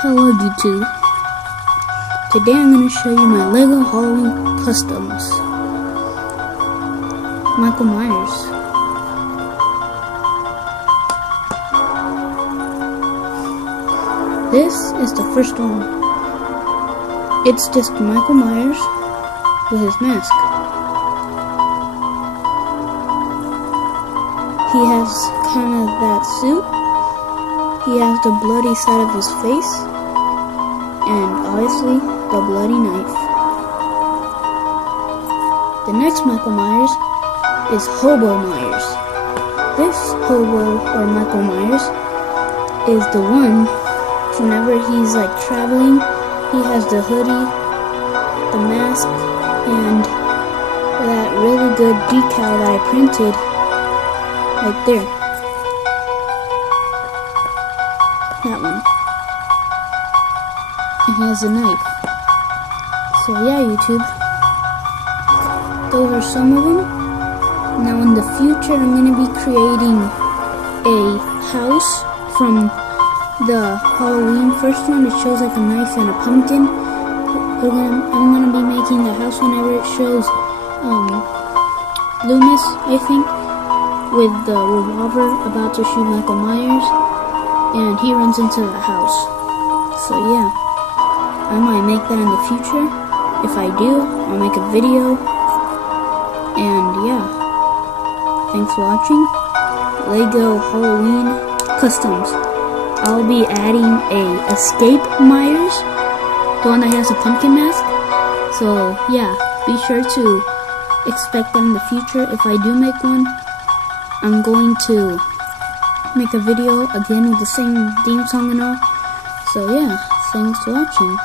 Hello YouTube. Today I'm going to show you my LEGO Halloween customs. Michael Myers. This is the first one. It's just Michael Myers with his mask. He has kind of that suit. He has the bloody side of his face, and obviously the bloody knife. The next Michael Myers is Hobo Myers. This Hobo or Michael Myers is the one, whenever he's like traveling, he has the hoodie, the mask, and that really good decal that I printed right there. That one. And he has a knife. So yeah, YouTube. Those are some of them. Now in the future, I'm going to be creating a house from the Halloween first one. It shows like a knife and a pumpkin. I'm going to be making the house whenever it shows Loomis, I think, with the revolver about to shoot Michael Myers. And he runs into the house. So yeah, I might make that in the future. If I do, I'll make a video. And yeah, thanks for watching LEGO Halloween Customs. I'll be adding a Escape Myers, the one that has a pumpkin mask. So yeah, be sure to expect that in the future. If I do make one, I'm going to make a video again with the same theme song and all. So yeah, thanks for watching.